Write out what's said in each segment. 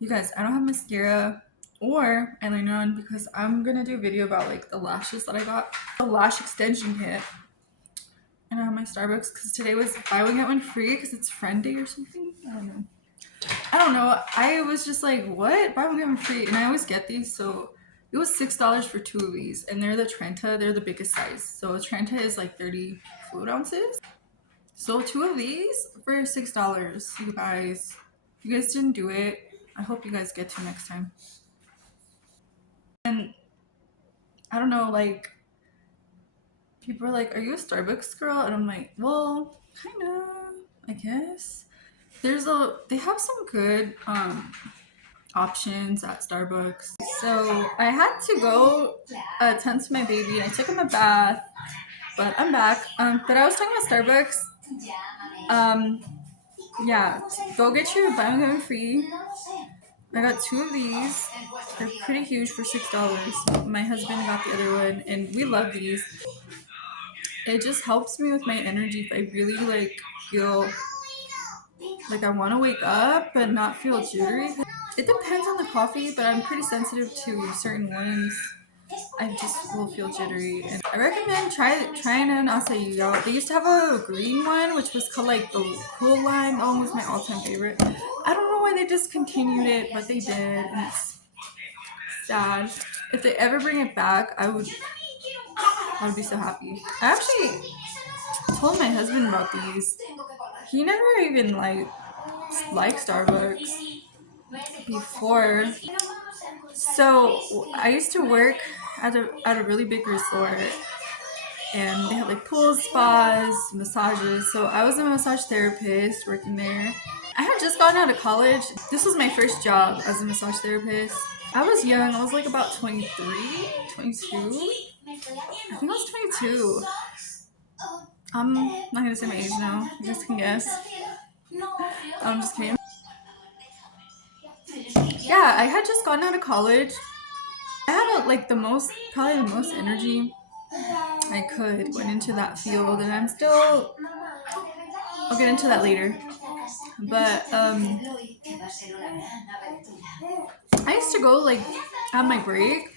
You guys, I don't have mascara or eyeliner on because I'm gonna do a video about like the lashes that I got. The lash extension kit. And I have my Starbucks because today was buy one get one free because it's friend day or something. I don't know. I don't know. I was just like, what? Buy one get one free. And I always get these, so it was $6 for two of these. And they're the Trenta, they're the biggest size. So a Trenta is like 30 fluid ounces. So two of these for $6, you guys. If you guys didn't do it, I hope you guys get to next time. And I don't know, like people are like, "Are you a Starbucks girl?" And I'm like, "Well, kind of, I guess." They have some good options at Starbucks. So I had to go attend to my baby, and I took him a bath, but I'm back. But I was talking about Starbucks. Um, yeah, go get your buy one get one free. I got two of these. They're pretty huge for $6. My husband got the other one, and we love these. It just helps me with my energy if I really like feel like I want to wake up but not feel jittery. It depends on the coffee, but I'm pretty sensitive to certain ones. I just will feel jittery, and I recommend trying an acai, y'all. They used to have a green one, which was called like the cool lime. That one was my all-time favorite. I don't know why they discontinued it, but they did, and it's sad. If they ever bring it back, I would be so happy. I actually told my husband about these. He never even liked Starbucks before. So I used to work at a really big resort, and they had like pool spas, massages. So I was a massage therapist working there. I had just gotten out of college. This was my first job as a massage therapist. I was young. I was like about 23, 22. I think I was 22. I'm not gonna say my age now. You guys can guess. I'm just kidding. Yeah, I had just gotten out of college. I had probably the most energy I could went into that field, and I'm still. I'll get into that later. But I used to go like on my break,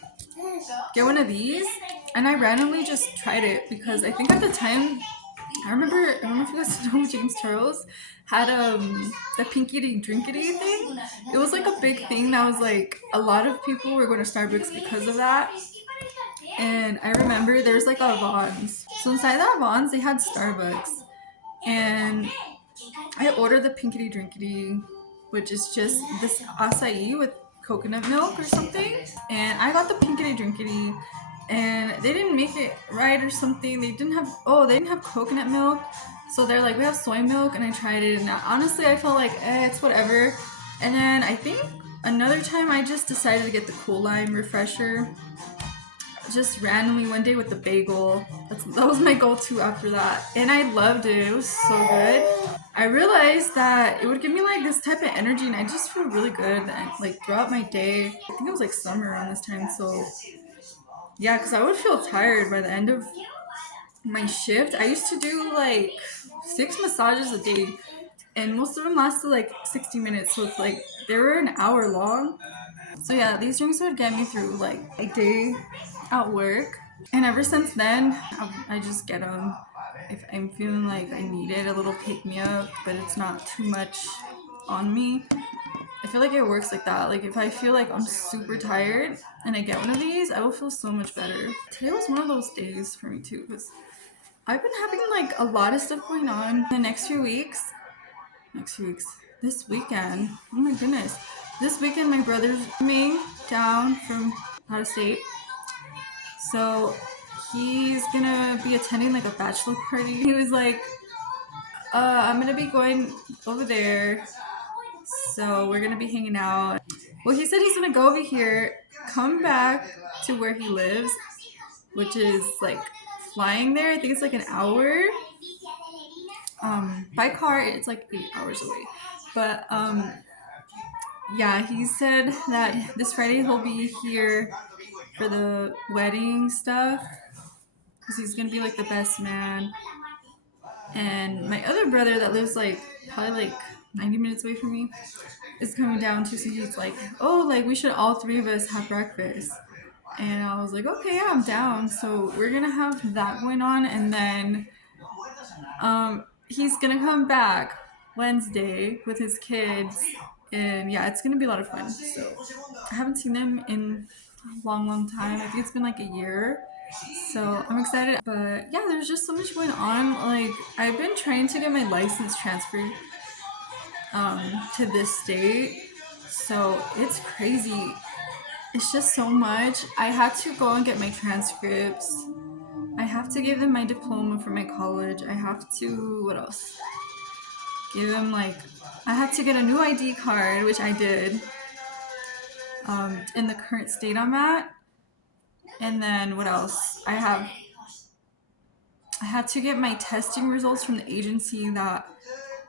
get one of these, and I randomly just tried it because I think at the time I don't know if you guys know James Charles had the pinkity drinkity thing. It was like a big thing that was like a lot of people were going to Starbucks because of that. And I remember there's like a Vons. So inside that Vons they had Starbucks. And I ordered the pinkity drinkity, which is just this acai with coconut milk or something. And I got the pinkity drinkity, and they didn't make it right or something. They didn't have coconut milk. So they're like, we have soy milk, and I tried it, and honestly I felt like it's whatever. And then I think another time I just decided to get the cool lime refresher just randomly one day with the bagel. That was my go-to after that, and I loved it. It was so good. I realized that it would give me like this type of energy, and I just feel really good like throughout my day. I think it was like summer around this time, so yeah, because I would feel tired by the end of my shift. I used to do like 6 massages a day, and most of them lasted like 60 minutes, so it's like they were an hour long. So yeah, these drinks would get me through like a day at work. And ever since then, I just get them if I'm feeling like I needed a little pick me up, but it's not too much on me. I feel like it works like that. Like if I feel like I'm super tired and I get one of these, I will feel so much better. Today was one of those days for me too, because I've been having like a lot of stuff going on the next few weeks. This weekend. Oh my goodness. This weekend, my brother's coming down from out of state. So he's gonna be attending like a bachelor party. He was like, I'm gonna be going over there. So we're gonna be hanging out. Well, he said he's gonna go over here, come back to where he lives, which is like flying there. I think it's like an hour. By car, it's like 8 hours away. But yeah, he said that this Friday he'll be here for the wedding stuff because he's gonna be like the best man. And my other brother that lives like probably like 90 minutes away from me, is coming down too, so he's like, oh, like we should all three of us have breakfast. And I was like, okay, yeah, I'm down. So we're gonna have that going on, and then he's gonna come back Wednesday with his kids, and yeah, it's gonna be a lot of fun. So I haven't seen them in a long time. I think it's been like a year. So I'm excited. But yeah, there's just so much going on. Like I've been trying to get my license transferred to this state. So it's crazy. It's just so much. I had to go and get my transcripts. I have to give them my diploma for my college. I have to, what else? Give them like, I had to get a new ID card, which I did in the current state I'm at. And then what else? I had to get my testing results from the agency that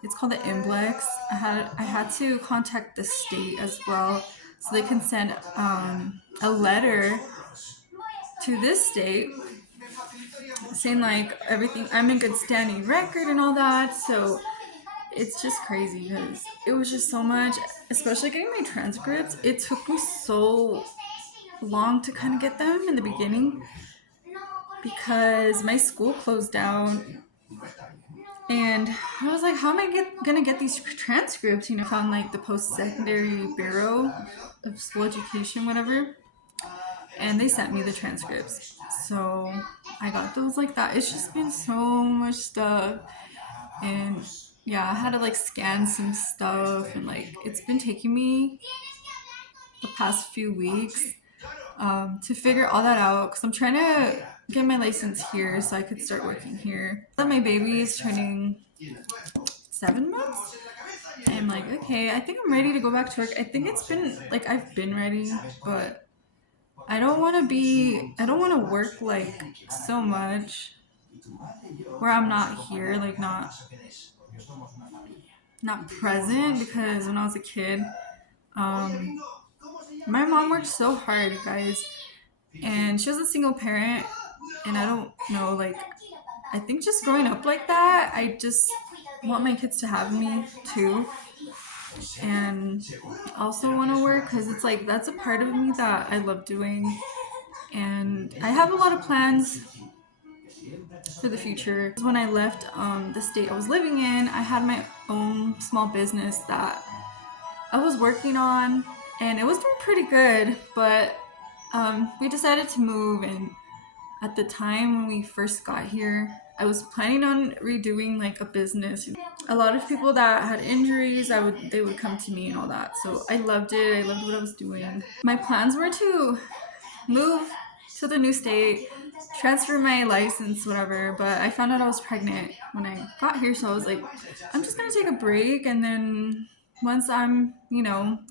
it's called the Imblex. I had to contact the state as well, so they can send a letter to this state saying like everything, I'm in good standing record and all that. So it's just crazy because it was just so much, especially getting my transcripts. It took me so long to kind of get them in the beginning because my school closed down, and I was like, how am I gonna get these transcripts? You know, found like the post-secondary bureau of school education, whatever, and they sent me the transcripts. So I got those like that. It's just been so much stuff, and yeah, I had to like scan some stuff, and like it's been taking me the past few weeks to figure all that out because I'm trying to get my license here so I could start working here. Then my baby is turning 7 months. I'm like, okay, I think I'm ready to go back to work. I think it's been like I've been ready, but I don't want to work like so much where I'm not here, like not present, because when I was a kid, my mom worked so hard, guys, and she was a single parent, and I don't know, like, I think just growing up like that, I just want my kids to have me too, and also want to work because it's like that's a part of me that I love doing, and I have a lot of plans for the future. When I left the state I was living in, I had my own small business that I was working on, and it was doing pretty good, but we decided to move, and at the time when we first got here, I was planning on redoing like a business. A lot of people that had injuries, they would come to me and all that. So I loved it. I loved what I was doing. My plans were to move to the new state, transfer my license, whatever, but I found out I was pregnant when I got here, so I was like, I'm just gonna take a break, and then once I'm,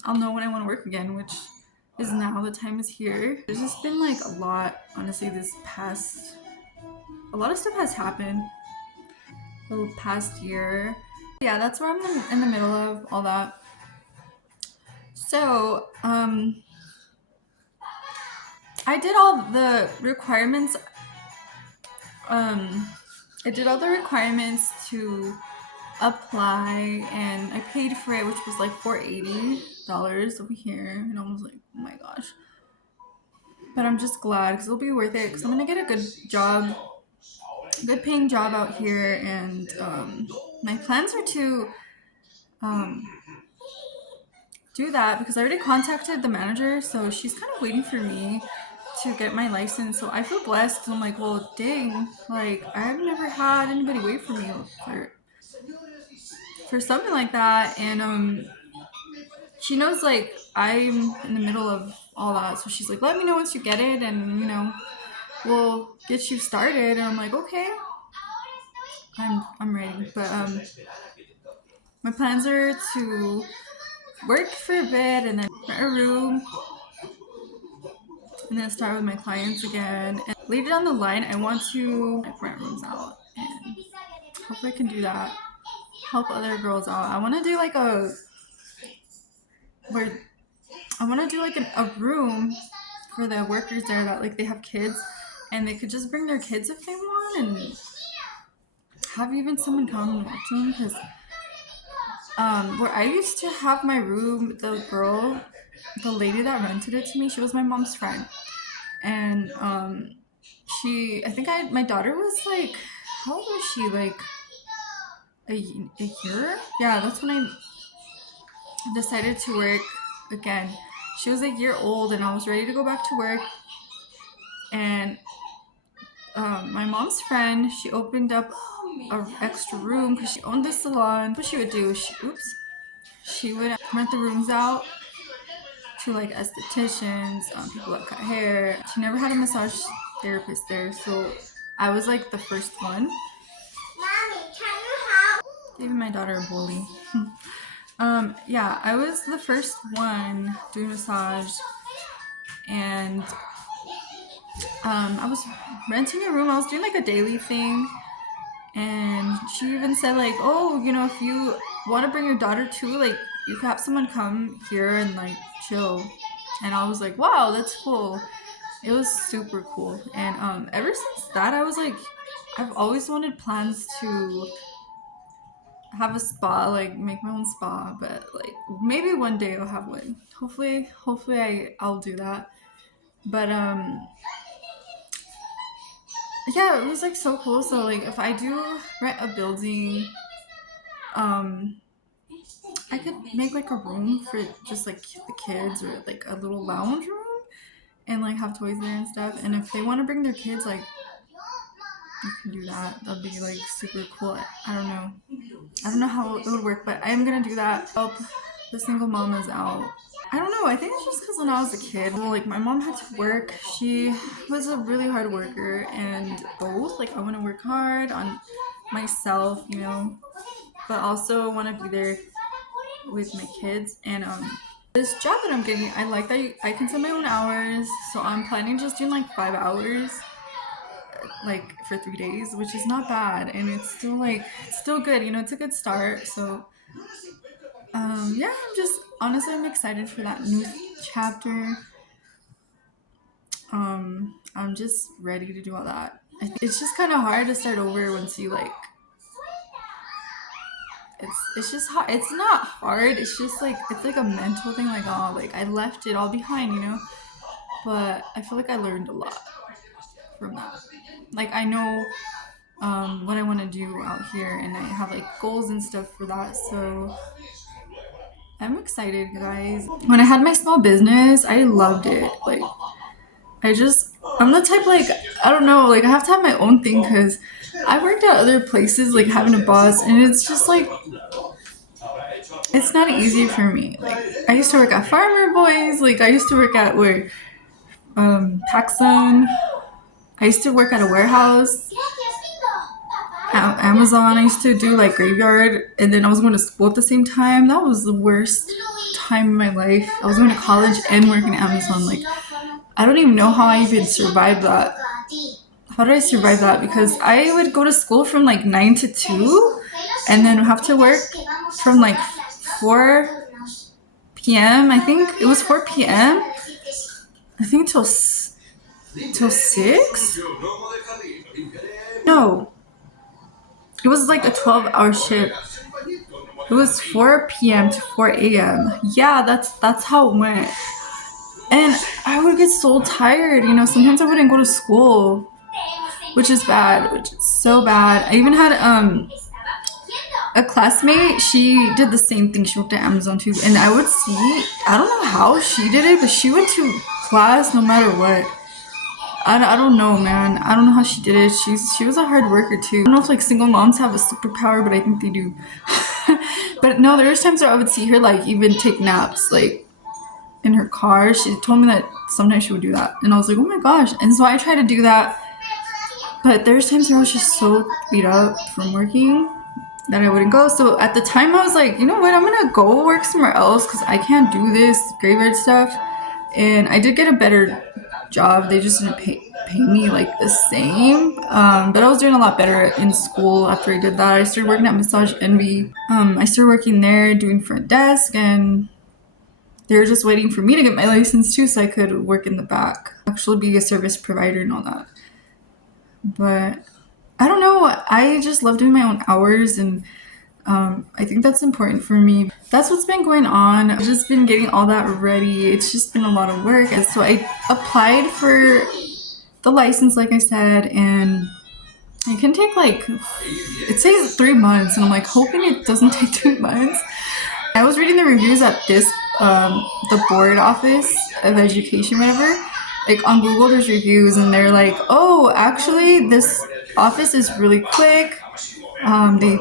I'll know when I want to work again, which is now. The time is here. There's just been like a lot, honestly, a lot of stuff has happened the past year. Yeah, that's where I'm in the middle of all that. So, I did all the requirements. I did all the requirements to apply, and I paid for it, which was like $480 over here, and I was like, oh my gosh. But I'm just glad because it'll be worth it because I'm gonna get a good paying job out here, and my plans are to do that because I already contacted the manager, so she's kind of waiting for me to get my license. So I feel blessed. I'm like, well, dang, like I've never had anybody wait for me for something like that, and she knows like I'm in the middle of all that, so she's like, let me know once you get it, and we'll get you started. And I'm like, okay, I'm ready. But my plans are to work for a bit and then rent a room and then start with my clients again. And later down the line, I want to rent rooms out, and hopefully I can do that. Help other girls out. I want to do like a room for the workers there that like they have kids, and they could just bring their kids if they want, and have even someone come and watch them, because where I used to have my room, the lady that rented it to me, she was my mom's friend. And I think my daughter was like, how old was she? Like a year? Yeah, that's when I decided to work again. She was a year old and I was ready to go back to work. And my mom's friend, she opened up an extra room because she owned the salon. What she would do, she would rent the rooms out to like estheticians, people that cut hair. She never had a massage therapist there, so I was like the first one. Giving my daughter a bully. Yeah, I was the first one doing massage, and I was renting a room. I was doing like a daily thing, and she even said like, oh, you know, if you want to bring your daughter too, like you could have someone come here and like chill. And I was like, wow, that's cool. It was super cool. And ever since that, I was like, I've always wanted plans to have a spa, like make my own spa, but like maybe one day I'll have one. Hopefully I'll do that. But yeah, it was like so cool. So like if I do rent a building, um I could make like a room for just like the kids, or like a little lounge room, and like have toys there and stuff. And if they want to bring their kids, like you can do that. That'd be like super cool. I don't know. I don't know how it would work, but I am gonna do that. Help the single mamas out. I don't know. I think it's just because when I was a kid, well, like my mom had to work. She was a really hard worker, and both like I want to work hard on myself, you know, but also want to be there with my kids. And this job that I'm getting, I like that I can set my own hours. So I'm planning just doing like 5 hours, like for 3 days, which is not bad, and it's still good, you know. It's a good start. So yeah, I'm excited for that new chapter. I'm just ready to do all that. I think it's just kind of hard to start over once you like it's just hard. It's not hard, it's just like it's like a mental thing, like, oh, like I left it all behind, you know. But I feel like I learned a lot from that. Like I know what I want to do out here, and I have like goals and stuff for that. So I'm excited, guys. When I had my small business, I loved it. Like I'm the type, like, I don't know, like I have to have my own thing, because I worked at other places like having a boss, and it's just like it's not easy for me. Like I used to work at Farmer Boys, like I used to work at where Paxson. I used to work at a warehouse at Amazon. I used to do like graveyard, and then I was going to school at the same time. That was the worst time in my life. I was going to college and working at Amazon. Like I don't even know how I even survived that. How did I survive that? Because I would go to school from like 9 to 2, and then have to work from like 4 p.m. I think it was 4 p.m. I think till 6. No, it was like a 12-hour shift. It was 4 p.m. to 4 a.m. Yeah, that's how it went. And I would get so tired, you know. Sometimes I wouldn't go to school, which is bad, which is so bad. I even had a classmate. She did the same thing. She worked at Amazon too, and I would see. I don't know how she did it, but she went to class no matter what. I don't know, man. I don't know how she did it. She was a hard worker too. I don't know if like single moms have a superpower, but I think they do. But no, there was times where I would see her like even take naps, like in her car. She told me that sometimes she would do that, and I was like, oh my gosh. And so I tried to do that, but there's times where I was just so beat up from working that I wouldn't go. So at the time I was like, you know what, I'm gonna go work somewhere else, because I can't do this graveyard stuff. And I did get a better job. They just didn't pay me like the same, but I was doing a lot better in school after I did that. I started working at Massage Envy. I started working there doing front desk, and they were just waiting for me to get my license too, so I could work in the back, actually be a service provider and all that. But I don't know, I just love doing my own hours, and I think that's important for me. That's what's been going on. I've just been getting all that ready. It's just been a lot of work. And so I applied for the license, like I said, and it can take like, it says 3 months, and I'm like hoping it doesn't take 3 months. I was reading the reviews at this, the board office of education, whatever. Like on Google, there's reviews, and they're like, oh, actually, this office is really quick. They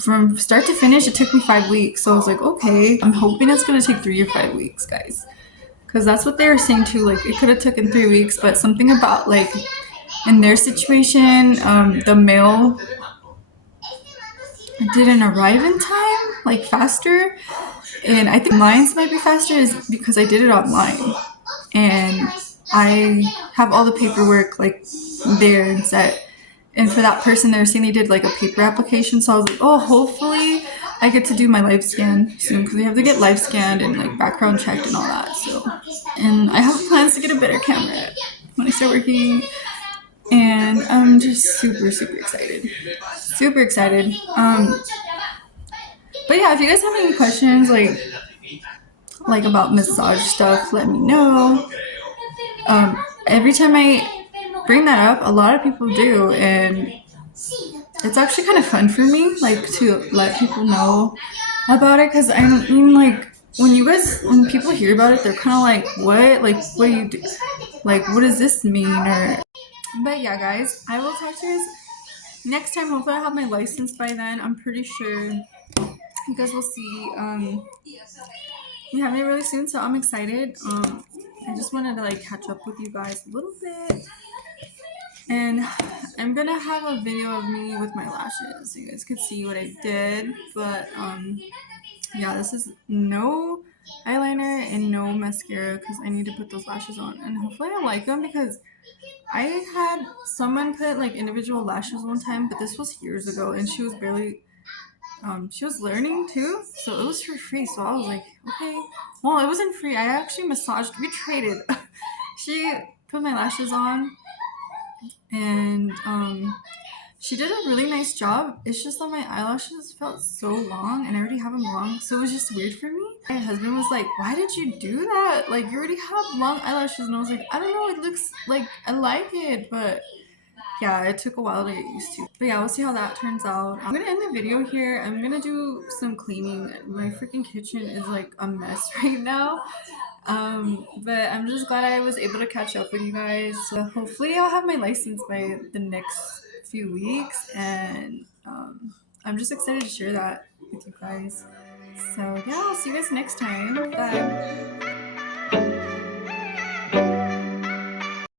from start to finish, it took me 5 weeks. So I was like, okay, I'm hoping it's gonna take 3 or 5 weeks, guys, because that's what they were saying too. Like it could have taken 3 weeks, but something about like in their situation, the mail didn't arrive in time, like faster. And I think mine's might be faster is because I did it online, and I have all the paperwork like there and set. And for that person, they were saying they did like a paper application. So I was like, oh, hopefully I get to do my live scan soon, because we have to get live scanned and like background checked and all that. So, and I have plans to get a better camera when I start working. And I'm just super, super excited. Super excited. But yeah, if you guys have any questions, like about massage stuff, let me know. Every time I bring that up, a lot of people do, and it's actually kind of fun for me, like to let people know about it, because I mean, like when people hear about it, they're kind of like, what do you do? Like, what does this mean? Or, but yeah, guys, I will talk to you guys next time. Hopefully, I have my license by then. I'm pretty sure you guys will see. We have it really soon, so I'm excited. I just wanted to like catch up with you guys a little bit, and I'm gonna have a video of me with my lashes so you guys could see what I did. But yeah, this is no eyeliner and no mascara, because I need to put those lashes on, and hopefully I like them, because I had someone put like individual lashes one time, but this was years ago, and she was learning too, so it was for free. So I was like, okay, well, it wasn't free. I actually we traded. She put my lashes on, and she did a really nice job. It's just that my eyelashes felt so long, and I already have them long, so it was just weird for me. My husband was like, why did you do that? Like, you already have long eyelashes. And I was like, I don't know, it looks like I like it, but yeah, it took a while to get used to. But yeah, we'll see how that turns out. I'm gonna end the video here. I'm gonna do some cleaning. My freaking kitchen is like a mess right now. But I'm just glad I was able to catch up with you guys. So hopefully I'll have my license by the next few weeks, and I'm just excited to share that with you guys. So yeah, I'll see you guys next time. Bye.